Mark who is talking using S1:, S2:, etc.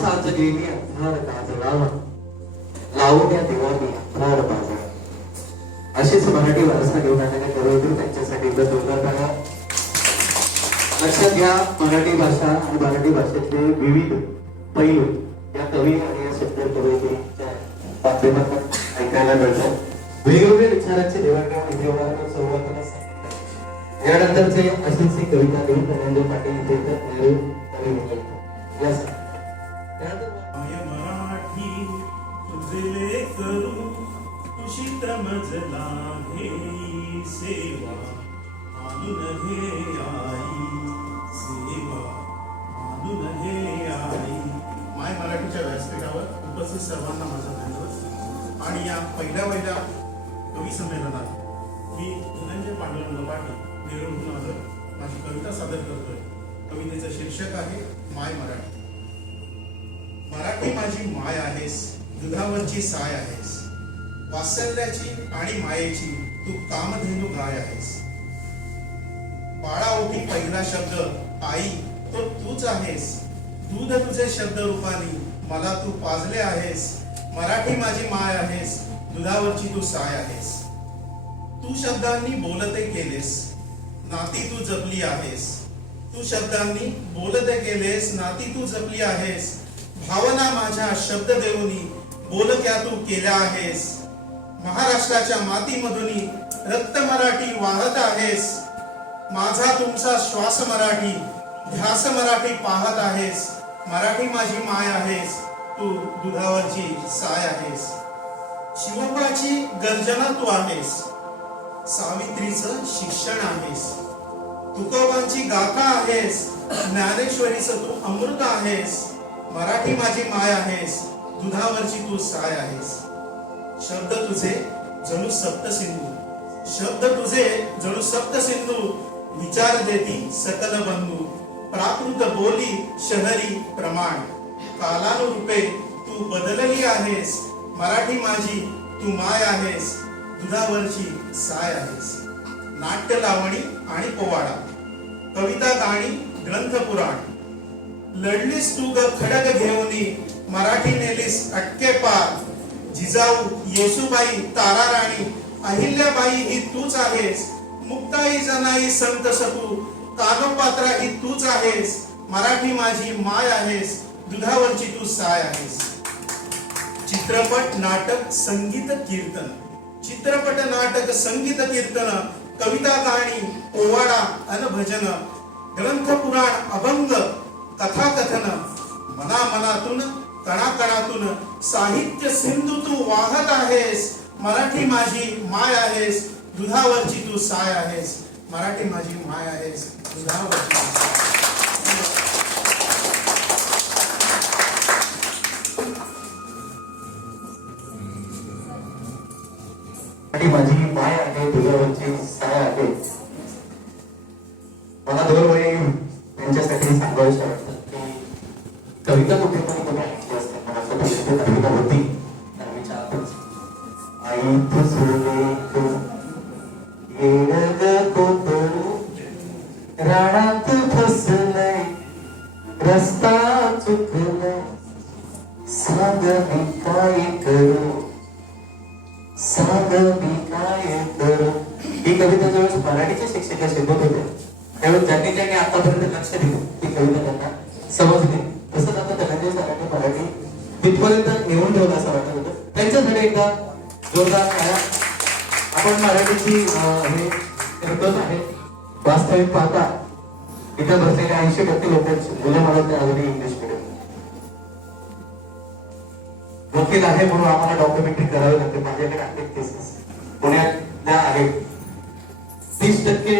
S1: साज अंधार गाजरावा लावून या देवानी अंधार बाजार अशीच मराठी वारसा घेऊन आलेल्या कवयित्री त्यांच्यासाठी एकदा जोरदार करा. लक्षात घ्या मराठी भाषा आणि मराठी भाषेतले विविध पैलू या कवी आणि या सुंदर कवयित्रीच्या माध्यमातून ऐकायला मिळतात. वेगवेगळ्या विचारांची देवाणघेवाण इथे होणार सुरुवातीला यानंतरचे अशीच एक कविता घेऊन धनंजय पाटील इथे कवी मंडळ या
S2: मराठी तुझे करू तुझी तमजला घेई सेवा. आणून हे आई सेवा. आणून हे आई. माय मराठीच्या व्यासपीठावर उपस्थित सर्वांना माझा धन्यवाद. आणि या पहिल्या पहिल्या कवी संमेलनात मी धनंजय पांडुरंग पाटील नेरूळ माझं माझी कविता सादर करतोय. कवितेचं शीर्षक आहे माय मराठी. मराठी माझी माय आहेस दुधावरची साय आहेस. वात्सल्याची आणि मायेची तू कामधेनू गाय आहेस. बाळा बाळाओटी पहिला शब्द आई तो तूच आहेस. दूध तुझे शब्द रूपानी मला तू पाजले आहेस. मराठी माझी माय आहेस दुधावरची तू साय आहेस. तू शब्दांनी बोलते केलेस नाती तू जपली आहेस. तू शब्दांनी बोलते केलेस नाती तू जपली आहेस. भावना माझ्या शब्द देऊनी बोलक्या तू केल्या आहेस? महाराष्ट्राच्या मातीमधून रक्त मराठी वाहत आहेस. माझा तुमचा श्वास मराठी ध्यास मराठी पाहत आहेस. मराठी माझी माय आहेस तू दुधावरची साय आहेस. शिवपाची गर्जना तू आहेस. सावित्रीच शिक्षण आहेस. तुकोबांची गाथा आहेस. ज्ञानेश्वरीच तू अमृत आहेस. मराठी माझी माय आहेस दुधावरची तू साय आहेस. शब्द तुझे जणू सप्त सिंधू. शब्द तुझे जणू सप्त सिंधू. विचार देती सकल बंधू. प्राकृत बोली शहरी प्रमाण. कालानुरूपे तू बदलली आहेस. मराठी माझी तू माय आहेस. दुधावरची साय आहेस. नाट्य लावणी आणि पोवाडा. कविता गाणी ग्रंथ पुराण. लढलीस तू ग खडक घेऊन. मराठी नेलीस अटके पार. जिजाऊ येसुबाई तारा राणी अहिल्याबाई ही तूच आहेस. मुक्ताई जनाई संत सतू. कागोपात्रा ही तूच आहेस. मराठी माझी माय आहेस. दुधावरची तू साय आहेस. चित्रपट नाटक संगीत कीर्तन. चित्रपट नाटक संगीत कीर्तन. कविता गाणी पोवाडा अन भजन. ग्रंथ पुराण अभंग. कथाकथन मना मनातून कणाकणातून साहित्य सिंधू तू वाहत आहेस मराठी माझी माय आहेस दुधावरची तू साय आहेस मराठी माझी माय आहेस दुधावरची
S1: मराठी माझी माय आहे दुधावरची साय आहे. त्यांच्यासाठी वाटतं की कविता कुठेतरी कोणी ऐकली असते मला असं कविता होती दहावीच्या आतच आई रस्ता चुकलाय सांग मी काय करू सांग मी काय करू ही कविता ज्यावेळेस मराठीच्या शिक्षका शिकवत होते त्यावेळेस ज्यांनी ज्यांनी आतापर्यंत लक्ष दिलं ती कविता त्यांना. समजली. तसंच आता धनंजय सरांनी मराठी तिथपर्यंत नेऊन ठेवलं असं वाटत होतं. त्यांच्यासाठी एकदा जोरदार आपण मराठीची हे करतच आहे. वास्तविक पाहता इथं बसलेले ऐंशी टक्के लोक मुलं मला त्या अजूनही इंग्लिश मिडियम वकील आहे म्हणून आम्हाला डॉक्युमेंटरी करावी लागते. माझ्याकडे आहेत केसेस पुण्यातल्या आहेत तीस टक्के